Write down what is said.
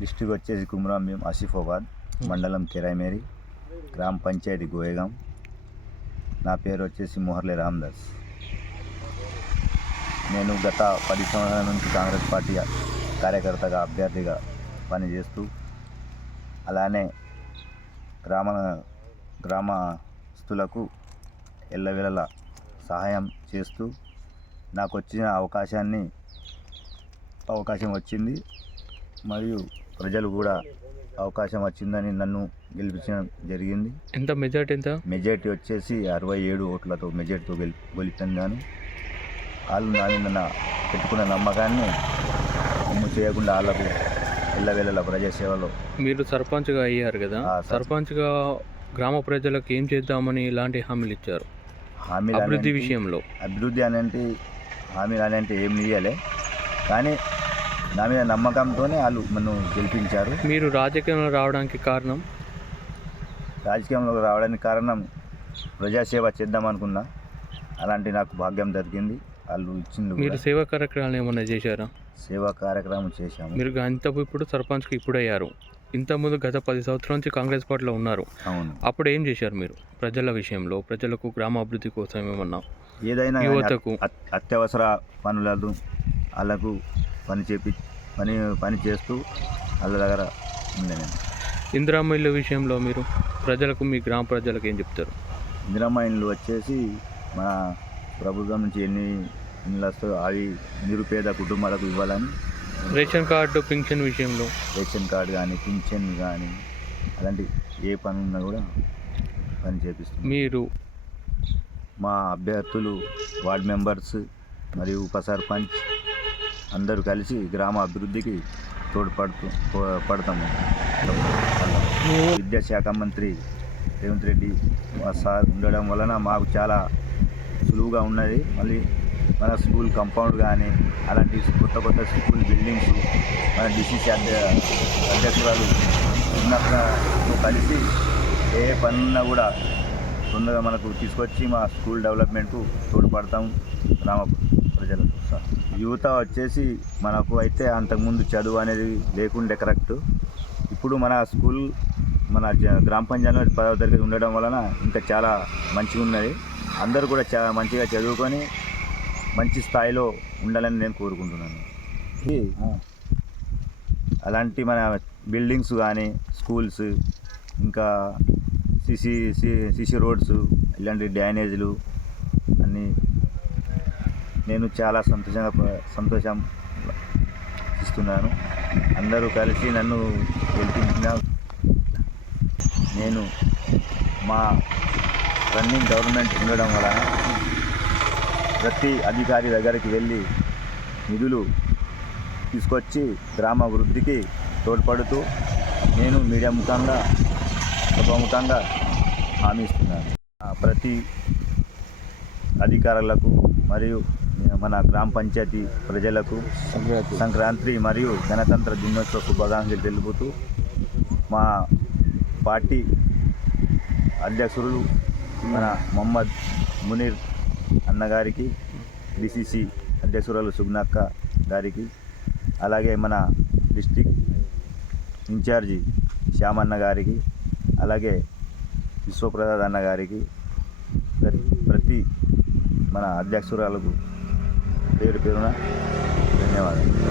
District వచ్చేసి కుమ్రాంభీం ఆసిఫాబాద్ మండలం కిరాయిమేరి గ్రామ పంచాయతీ గోయగాం. నా పేరు వచ్చేసి మొహర్లే రామ్దాస్. నేను గత పది సంవత్సరాల నుంచి కాంగ్రెస్ పార్టీ కార్యకర్తగా అభ్యర్థిగా పనిచేస్తూ అలానే గ్రామ గ్రామస్తులకు ఎల్లవేళలా సహాయం చేస్తూ నాకు వచ్చిన అవకాశాన్ని అవకాశం వచ్చింది. మరియు ప్రజలు కూడా అవకాశం వచ్చిందని నన్ను గెలిపించడం జరిగింది. ఎంత మెజార్టీ ఎంత? మెజార్టీ వచ్చేసి అరవై ఏడు ఓట్లతో మెజార్టీతో గెలి గెలిపాను వాళ్ళు నా మీద నా పెట్టుకున్న నమ్మకాన్ని అమ్ము చేయకుండా వాళ్ళకు ఎల్లవేళలా ప్రజాసేవలో మీరు సర్పంచ్గా అయ్యారు కదా? సర్పంచ్గా గ్రామ ప్రజలకు ఏం చేద్దామని ఇలాంటి హామీలు ఇచ్చారు? హామీలు అభివృద్ధి విషయంలో. అభివృద్ధి అనేది హామీలు అనేది ఏం ఇయ్యలే. కానీ నా మీద నమ్మకంతోనే వాళ్ళు నన్ను గెలిపించారు. మీరు రాజకీయంలో రావడానికి కారణం? రాజకీయంలో రావడానికి కారణం ప్రజాసేవ చేద్దాం అనుకున్నా అలాంటి నాకు భాగ్యం దొరికింది వాళ్ళు ఇచ్చింది మీరు. సేవా కార్యక్రమాలు ఏమైనా చేశారా? సేవా కార్యక్రమం చేశాము. మీరు ఇంత ఇప్పుడు సర్పంచ్కి ఇప్పుడు అయ్యారు ఇంతకుముందు గత పది సంవత్సరాల నుంచి కాంగ్రెస్ పార్టీలో ఉన్నారు. అవును. అప్పుడు ఏం చేశారు మీరు? ప్రజల విషయంలో ప్రజలకు గ్రామ అభివృద్ధి కోసం ఏమన్నా ఏదైనా యువతకు? అత్- అత్యవసర పనులకు వాళ్ళకు పని చేపి పని పని చేస్తూ వాళ్ళ దగ్గర ఉండే నేను ఇందిరామ్మ ఇల్లు విషయంలో మీరు ప్రజలకు మీ గ్రామ ప్రజలకు ఏం చెప్తారు? ఇందిరమ్మ ఇండ్లు వచ్చేసి మన ప్రభుత్వం నుంచి ఎన్ని ఇండ్లు వస్తాయో అవి నిరుపేద కుటుంబాలకు ఇవ్వాలని. రేషన్ కార్డు పింఛన్ విషయంలో? రేషన్ కార్డు కానీ పింఛన్ కానీ అలాంటి ఏ పని ఉన్నా కూడా పని చేపిస్తుంది మీరు? మా అభ్యర్థులు వార్డ్ మెంబర్స్ మరియు ఉప సర్పంచ్ అందరూ కలిసి గ్రామ అభివృద్ధికి తోడ్పడుతూ పడతాము. విద్యాశాఖ మంత్రి రేవంత్ రెడ్డి మా సార్ ఉండడం వలన మాకు చాలా సులువుగా ఉన్నది. మళ్ళీ మన స్కూల్ కాంపౌండ్ కానీ అలాంటి కొత్త కొత్త స్కూల్ బిల్డింగ్స్ మన డిసిసి అధ్య అధ్యక్షురాలు ఉన్నతో కలిసి ఏ పనున్నా కూడా తొందరగా మనకు తీసుకొచ్చి మా స్కూల్ డెవలప్మెంట్కు తోడ్పడతాం గ్రామ ప్రజలకు యువత వచ్చేసి మనకు అయితే అంతకుముందు చదువు అనేది లేకుండే కరెక్ట్. ఇప్పుడు మన స్కూల్ మన గ్రామ పంచాయతీ పదవ తరగతి ఉండడం వలన ఇంకా చాలా మంచిగా ఉన్నది. అందరూ కూడా చాలా మంచిగా చదువుకొని మంచి స్థాయిలో ఉండాలని నేను కోరుకుంటున్నాను. అలాంటి మన బిల్డింగ్స్ కానీ స్కూల్స్ ఇంకా సిసి సిసి రోడ్స్ ఇలాంటి డ్యానేజ్లు అన్నీ నేను చాలా సంతోషంగా సంతోషం ఇస్తున్నాను. అందరూ కలిసి నన్ను గెలిపించిన నేను మా రన్నింగ్ గవర్నమెంట్ ఉండడం వలన ప్రతి అధికారి దగ్గరికి వెళ్ళి నిధులు తీసుకొచ్చి గ్రామ వృద్ధికి తోడ్పడుతూ నేను మీడియా ముఖంగా సభాముఖంగా హామీ ఇస్తున్నాను. ప్రతి అధికారులకు మరియు మన గ్రామ పంచాయతీ ప్రజలకు సంక్రాంతి. మరియు గణతంత్ర దినోత్సవ శుభాకాంక్షలు తెలుపుతూ మా పార్టీ అధ్యక్షులు మన మొహమ్మద్ మునీర్ అన్నగారికి డిసిసి అధ్యక్షురాలు సుగ్నక్క గారికి అలాగే మన డిస్టిక్ ఇన్ఛార్జి శ్యామన్న గారికి అలాగే విశ్వప్రసాద్ అన్న గారికి ప్రతి ప్రతి మన అధ్యక్షురాలకు birbirine deniyorlar.